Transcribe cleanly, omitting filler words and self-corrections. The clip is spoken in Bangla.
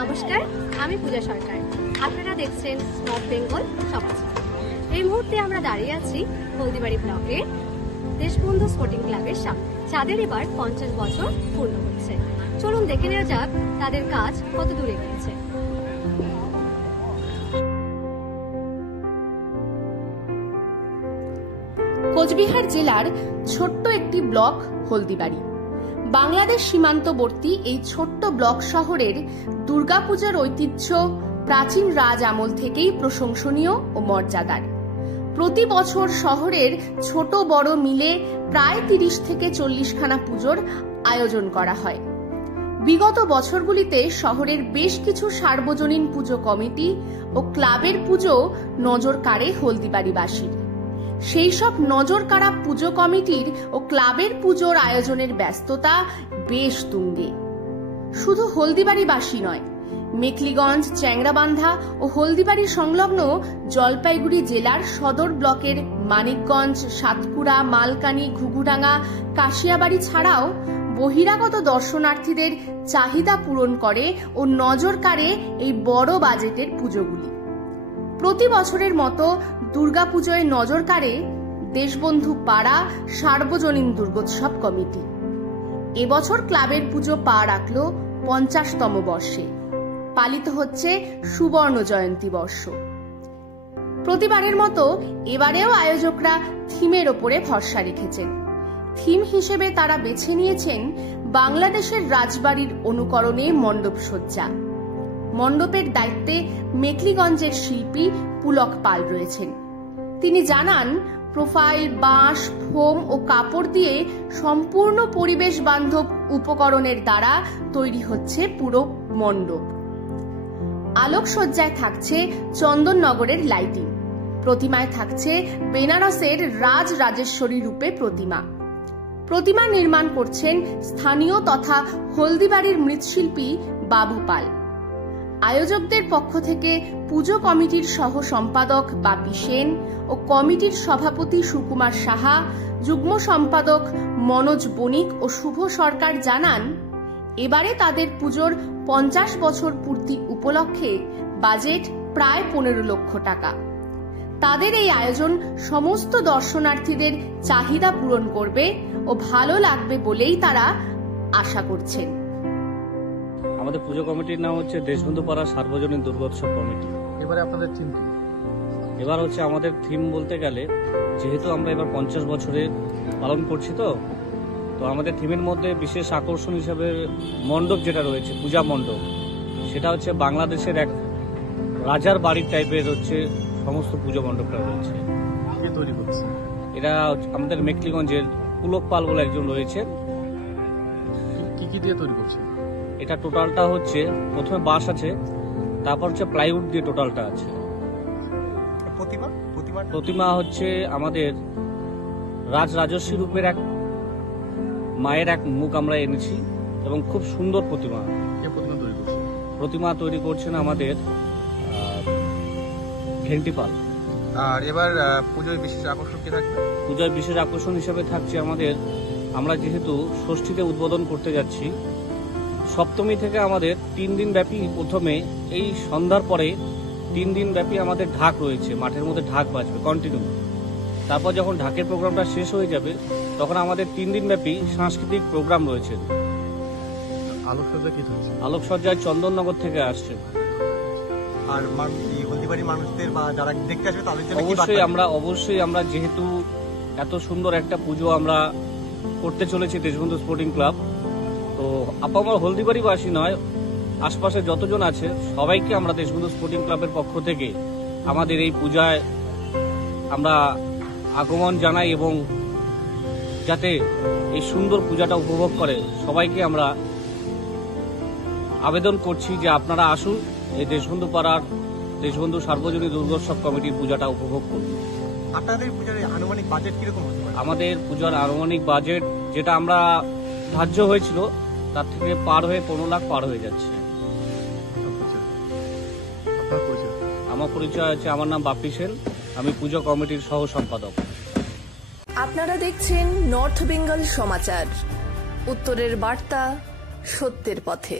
নমস্কার, আমি পূজা সরকার। আপনারা দেখছেন নর্থ বেঙ্গল সমাচার। এই মুহূর্তে আমরা দাঁড়িয়ে আছি হলদিবাড়ি ব্লকের দেশবন্ধু স্পোর্টিং ক্লাবের সামনে, যাদের এবার 50 বছর পূর্ণ হচ্ছে। চলুন দেখে নেওয়া যাক তাদের কাজ কত দূরে গিয়েছে। কোচবিহার জেলার ছোট্ট একটি ব্লক হলদিবাড়ি। বাংলাদেশ সীমান্তবর্তী এই ছোট্ট ব্লক শহরের দুর্গাপূজার ঐতিহ্য প্রাচীন রাজ আমল থেকেই প্রশংসনীয় ও মর্যাদার। প্রতি বছর শহরের ছোট বড় মিলে প্রায় 30 থেকে 40 খানা পুজোর আয়োজন করা হয়। বিগত বছরগুলিতে শহরের বেশ কিছু সার্বজনীন পুজো কমিটি ও ক্লাবের পুজো নজর কাড়ে হলদিবাড়িবাসীর। সেই সব নজর কাড়া পুজো কমিটির ও ক্লাবের পুজোর আয়োজনের ব্যস্ততা বেশ তুঙ্গে। শুধু হলদিবাড়িবাসী নয়, মেখলিগঞ্জ, চ্যাংরাবান্ধা ও হলদিবাড়ি সংলগ্ন জলপাইগুড়ি জেলার সদর ব্লকের মানিকগঞ্জ, সাতকুড়া, মালকানি, ঘুঘুডাঙ্গা, কাশিয়াবাড়ি ছাড়াও বহিরাগত দর্শনার্থীদের চাহিদা পূরণ করে ও নজর কাড়ে এই বড় বাজেটের পুজোগুলি। প্রতি বছরের মতো দুর্গাপুজোয় নজর কাড়ে দেশবন্ধু পাড়া সার্বজনীন দুর্গোৎসব কমিটি। এবছর ক্লাবের পুজো পা রাখল 50তম বর্ষে। পালিত হচ্ছে সুবর্ণ জয়ন্তী বর্ষ। প্রতিবারের মতো এবারেও আয়োজকরা থিমের ওপরে ভরসা রেখেছেন। থিম হিসেবে তারা বেছে নিয়েছেন বাংলাদেশের রাজবাড়ির অনুকরণে মণ্ডপ সজ্জা। মণ্ডপের দায়িত্বে মেখলিগঞ্জের শিল্পী পুলক পাল রয়েছেন। তিনি জানান, প্রোফাইল, বাঁশ, ফোম ও কাপড় দিয়ে সম্পূর্ণ পরিবেশ বান্ধব উপকরণের দ্বারা তৈরি হচ্ছে পুরো মণ্ডপ। আলোকসজ্জায় থাকছে চন্দননগরের লাইটিং। প্রতিমায় থাকছে বেনারসের রাজ রাজেশ্বরী রূপে প্রতিমা। প্রতিমা নির্মাণ করছেন স্থানীয় তথা হলদিবাড়ির মৃৎশিল্পী বাবু পাল। আয়োজকদের পক্ষ থেকে পুজো কমিটির সহ সম্পাদক বাপি সেন ও কমিটির সভাপতি সুকুমার সাহা, যুগ্ম সম্পাদক মনোজ বণিক ও শুভ সরকার জানান, এবারে তাদের পুজোর 50 বছর পূর্তি উপলক্ষে বাজেট প্রায় 15 লক্ষ টাকা। তাদের এই আয়োজন সমস্ত দর্শনার্থীদের চাহিদা পূরণ করবে ও ভালো লাগবে বলেই তারা আশা করছেন। আমাদের পুজো কমিটির নাম হচ্ছে দেশবন্ধু পাড়া সার্বজনীন দুর্গোৎসব কমিটি। এবারে আপনাদের থিম কি? এবার হচ্ছে আমাদের থিম বলতে গেলে, যেহেতু আমরা এবার 50 বছরে পালন করছি, তো আমাদের থিমের মধ্যে বিশেষ আকর্ষণ হিসাবে মণ্ডপ যেটা রয়েছে, পূজা মণ্ডপ, সেটা হচ্ছে বাংলাদেশের এক রাজার বাড়ির টাইপের হচ্ছে সমস্ত পুজো মণ্ডপটা রয়েছে। কে তৈরি করছে? এটা আমাদের মেখলিগঞ্জের পুলক পাল বলে একজন রয়েছে। কি কি দিয়ে তৈরি করছে? এটা টোটালটা হচ্ছে প্রথমে বাঁশ আছে, তারপর হচ্ছে প্লাইউড দিয়ে টোটালটা আছে। প্রতিমা হচ্ছে আমাদের রাজ রাজস্বী রূপের এক মায়ের এক মুখ আমরা এনেছি এবং খুব সুন্দর প্রতিমা। প্রতিমা তৈরি করছেন আমাদের ঘেন্টি পাল। আর এবার পুজোয় বিশেষ আকর্ষণ কি থাকবে? পূজার বিশেষ আকর্ষণ হিসেবে থাকছে আমরা যেহেতু ষষ্ঠীতে উদ্বোধন করতে যাচ্ছি, সপ্তমী থেকে আমাদের 3 দিন ব্যাপী, প্রথমে এই সন্ধ্যার পরে 3 দিন ব্যাপী আমাদের ঢাক রয়েছে, মাঠের মধ্যে ঢাক বাজবে কন্টিনিউ। তারপর যখন ঢাকের প্রোগ্রামটা শেষ হয়ে যাবে, তখন আমাদের 3 দিন ব্যাপী সাংস্কৃতিক প্রোগ্রাম রয়েছে। আলোকসজ্জা কি থাকছে? আলোকসজ্জায় চন্দননগর থেকে আসছে। আর হলদিবাড়ির মানুষদের বা যারা দেখতে আসবে তাদের জন্য অবশ্যই আমরা যেহেতু এত সুন্দর একটা পুজো আমরা করতে চলেছি দেশবন্ধু স্পোর্টিং ক্লাব, তো আপামর হলদিবাড়িবাসী নয়, আশপাশে যতজন আছে সবাইকে আমরা দেশবন্ধু স্পোর্টিং ক্লাবের পক্ষ থেকে আমাদের এই পূজায় আমরা আগমন জানাই এবং যাতে এই সুন্দর পূজাটা উপভোগ করে সবাইকে আমরা আবেদন করছি যে আপনারা আসুন, এই দেশবন্ধু পাড়ার দেশবন্ধু সার্বজনীন দুর্গোৎসব কমিটির পূজাটা উপভোগ করুন। আপনাদের পূজার আনুমানিক বাজেট কিরকম হতে পারে? আমাদের পূজার আনুমানিক বাজেট যেটা আমরা ধার্য হয়েছিল তার থেকে পার হয়ে 15 লাখ পার হয়ে যাচ্ছে। আমার পরিচয় হচ্ছে, আমার নাম বাপি সেন, আমি পুজো কমিটির সহ সম্পাদক। আপনারা দেখছেন নর্থ বেঙ্গল সমাচার, উত্তরের বার্তা, সত্যের পথে।